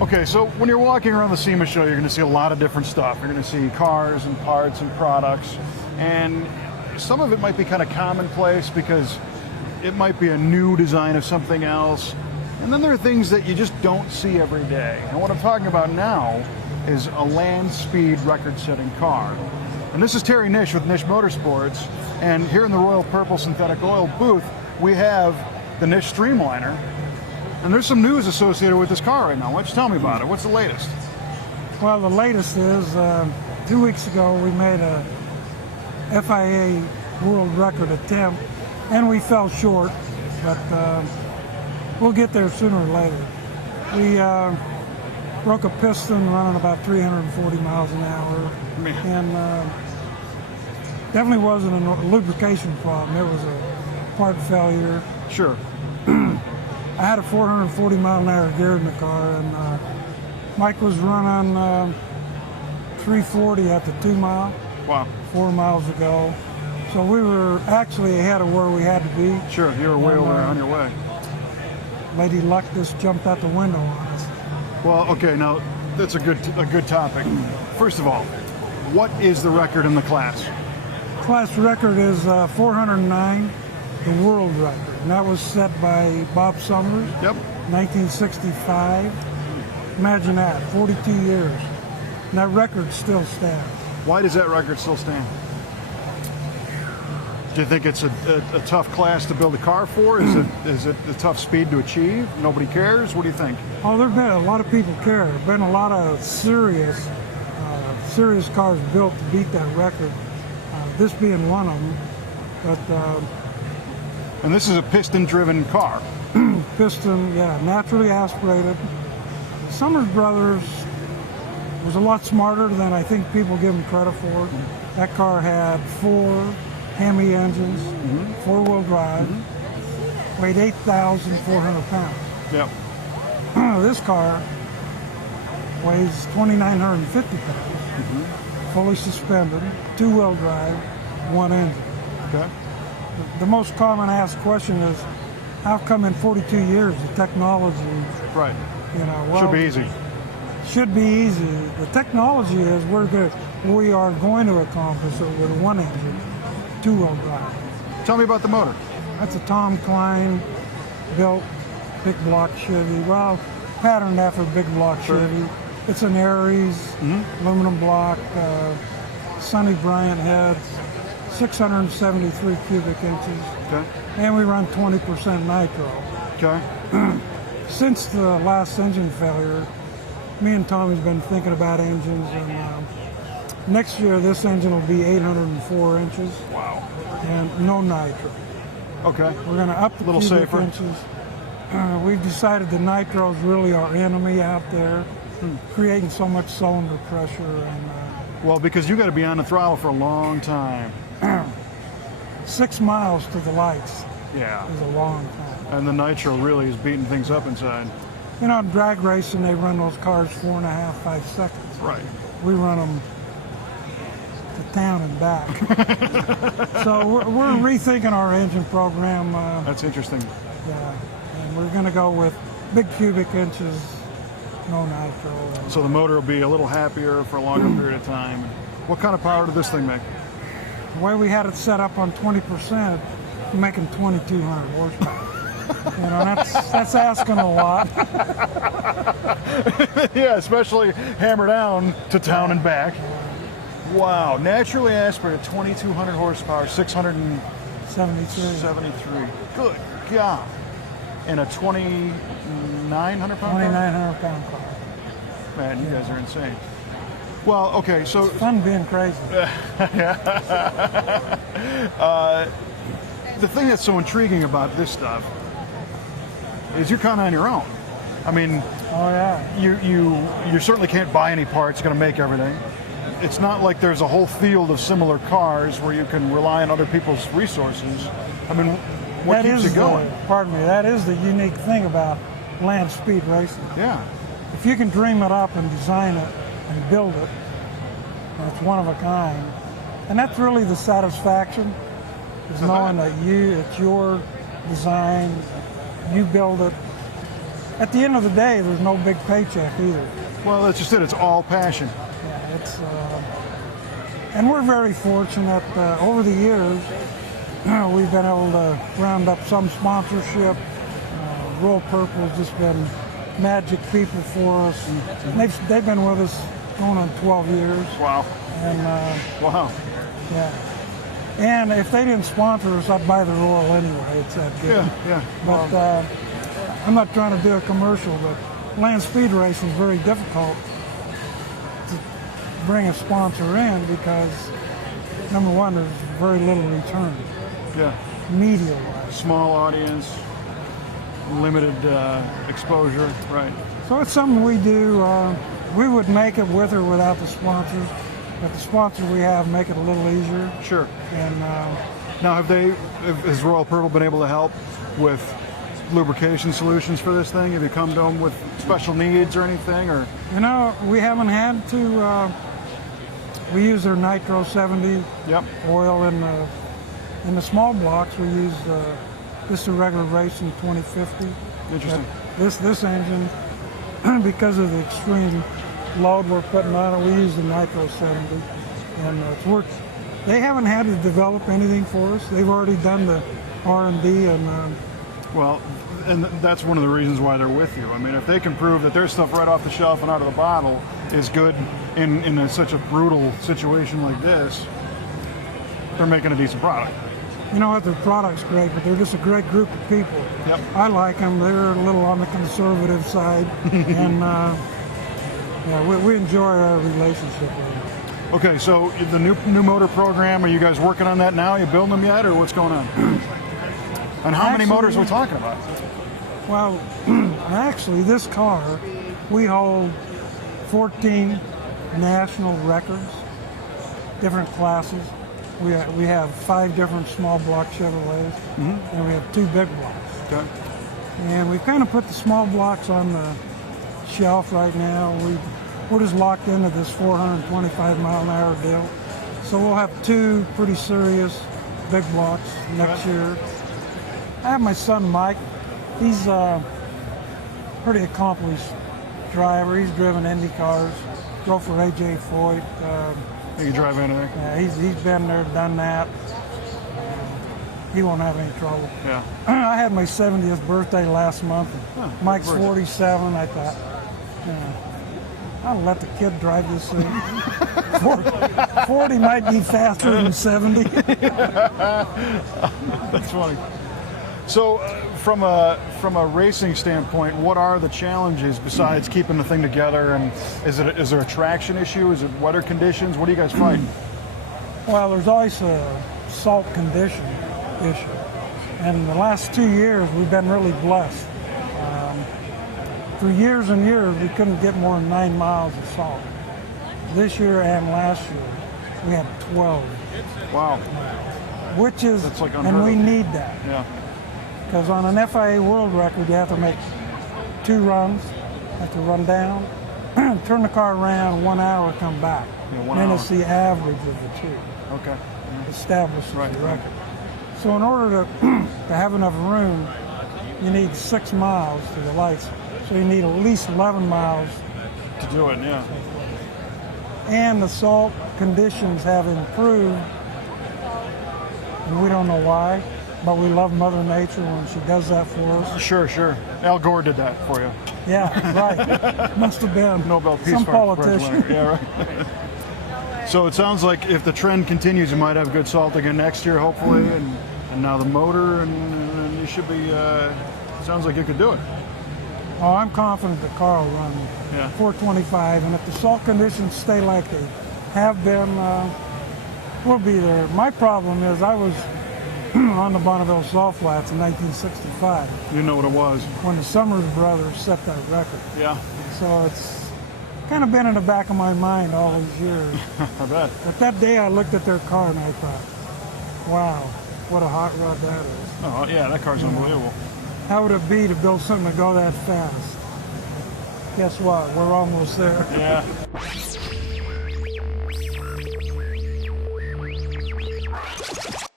Okay, so when you're walking around the SEMA show, you're going to see a lot of different stuff. You're going to see cars and parts and products, and some of it might be kind of commonplace because it might be a new design of something else. And then there are things that you just don't see every day. And what I'm talking about now is a land speed record-setting car. And this is Terry Nish with Nish Motorsports, and here in the Royal Purple Synthetic Oil booth, we have the Nish Streamliner. And there's some news associated with this car right now. Why don't you tell me about it? What's the latest? Well, the latest is 2 weeks ago we made a FIA world record attempt, and we fell short, but we'll get there sooner or later. We broke a piston running about 340 miles an hour, and definitely wasn't a lubrication problem. It was a part failure. Sure. I had a 440 mile an hour gear in the car, and Mike was running 340 at the 2 mile. Wow. 4 miles ago. So we were actually ahead of where we had to be. Sure, you were way over on your way. Lady Luck just jumped out the window on us. Well, okay, now that's a good topic. First of all, what is the record in the class? Class record is 409, the world record. And that was set by Bob Summers, Yep. 1965. Imagine that, 42 years. And that record still stands. Why does that record still stand? Do you think it's a tough class to build a car for? Is it a tough speed to achieve? Nobody cares? What do you think? Oh, there've been a lot of people care. There've been a lot of serious cars built to beat that record. This being one of them. But And this is a piston-driven car. piston, yeah, naturally aspirated. Summers Brothers was a lot smarter than I think people give them credit for. That car had 4 Hemi engines, 4-wheel drive, weighed 8,400 pounds. Yep. This car weighs 2,950 pounds, fully suspended, 2-wheel drive, 1 engine. Okay. The most common asked question is, how come in 42 years the technology, Right. well, Should be easy. Should be easy. The technology is we are going to accomplish it with 1 engine, 2-wheel drive. Tell me about the motor. That's a Tom Klein built big block Chevy. Well, patterned after big block Chevy. It's an Aries aluminum block, Sonny Bryant heads, 673 cubic inches. Okay. And we run 20% nitro. Okay. Since the last engine failure, me and Tommy's been thinking about engines, and next year this engine will be 804 inches. Wow. And no nitro. Okay. We're going to up the Little cubic safer. inches. We've decided the nitro is really our enemy out there, creating so much cylinder pressure. And Well, because you got to be on the throttle for a long time. 6 miles to the lights Yeah. is a long time. And the nitro really is beating things up inside. Drag racing, they run those cars 4.5, 5 seconds. Right. We run them to town and back. So we're rethinking our engine program. That's interesting. Yeah, and we're going to go with big cubic inches, no nitro. So the motor will be a little happier for a longer period of time. What kind of power did this thing make? The way we had it set up on 20%, we're making 2,200 horsepower. That's asking a lot. Yeah, especially hammer down to town and back. Wow, naturally aspirated, 2,200 horsepower, 673. 73. Good God. And a 2,900 pound car? 2,900 pound car. Man, you guys are insane. Well, okay, so... Fun being crazy. The thing that's so intriguing about this stuff is you're kind of on your own. I mean, Oh yeah. you certainly can't buy any parts, going to make everything. It's not like there's a whole field of similar cars where you can rely on other people's resources. I mean, what keeps you going? Pardon me, that is the unique thing about land speed racing. Yeah. If you can dream it up and design it and build it, and it's one of a kind, and that's really the satisfaction, is knowing that it's your design, you build it, at the end of the day, there's no big paycheck either. Well, that's just it. It's all passion. Yeah, it's and we're very fortunate over the years. We've been able to round up some sponsorship. Royal Purple has just been magic people for us. And they've been with us going on 12 years. Wow. And wow. yeah. And if they didn't sponsor us, I'd buy the Royal anyway. It's that good. Yeah. But I'm not trying to do a commercial, but land speed racing is very difficult to bring a sponsor in because, number one, there's very little return. Yeah. Media-wise. Small audience, limited exposure, right. So it's something we do. We would make it with or without the sponsors, but the sponsors we have make it a little easier. Sure. And now, has Royal Purple been able to help with lubrication solutions for this thing? Have you come to them with special needs or anything? Or you know, we haven't had to. We use their Nitro 70 oil in the small blocks. We use this is a regular racing 2050. Interesting. This engine, because of the extreme load we're putting on it, we use the Nitro 70, and it's worked. They haven't had to develop anything for us. They've already done the R&D and. Well, and that's one of the reasons why they're with you. I mean, if they can prove that their stuff right off the shelf and out of the bottle is good in such a brutal situation like this, they're making a decent product. You know what? Their product's great, but they're just a great group of people. Yep. I like them. They're a little on the conservative side, and yeah, we enjoy our relationship with them. Okay, so the new motor program, are you guys working on that now? Are you building them yet, or what's going on? And how many motors are we talking about? Well, actually, this car, we hold 14 national records, different classes. We have 5 different small block Chevrolets, and we have 2 big blocks. Okay. And we've kind of put the small blocks on the shelf right now. We're just locked into this 425-mile-an-hour deal. So we'll have 2 pretty serious big blocks next year. I have my son Mike. He's a pretty accomplished driver. He's driven Indy cars, drove for AJ Foyt. You can drive anything. Yeah, he's been there, done that. He won't have any trouble. Yeah. I had my 70th birthday last month. Mike's 47. I thought, I'll let the kid drive this thing. 40 might be faster than 70. That's funny. So, from a racing standpoint, what are the challenges besides keeping the thing together? And is there a traction issue? Is it weather conditions? What are you guys fighting? Well, there's always a salt condition issue, and the last 2 years we've been really blessed. For years and years, we couldn't get more than 9 miles of salt. This year and last year, we had 12. Wow. Which is, that's like and we need that. Yeah. Because on an FIA world record, you have to make 2 runs, you have to run down, turn the car around 1 hour, come back. Yeah, 1 then hour. it's the average of the 2. Okay. Establishes Right. the record. So in order to have enough room, you need 6 miles to the lights. So you need at least 11 miles. To do it, yeah. And the salt conditions have improved, and we don't know why, but we love Mother Nature when she does that for us. Sure. Al Gore did that for you. Yeah, right. Must have been Nobel Peace some Prize politician. winner. Yeah, right. So it sounds like if the trend continues, you might have good salt again next year, hopefully, and now the motor, and you should be. Sounds like you could do it. Oh, I'm confident the car will run 425, and if the salt conditions stay like they have been, we'll be there. My problem is I was on the Bonneville Salt Flats in 1965. You know what it was. When the Summers brothers set that record. Yeah. So it's kind of been in the back of my mind all these years. I bet. But that day I looked at their car and I thought, wow, what a hot rod that is. Oh, yeah, that car's unbelievable. How would it be to build something to go that fast? Guess what? We're almost there. Yeah.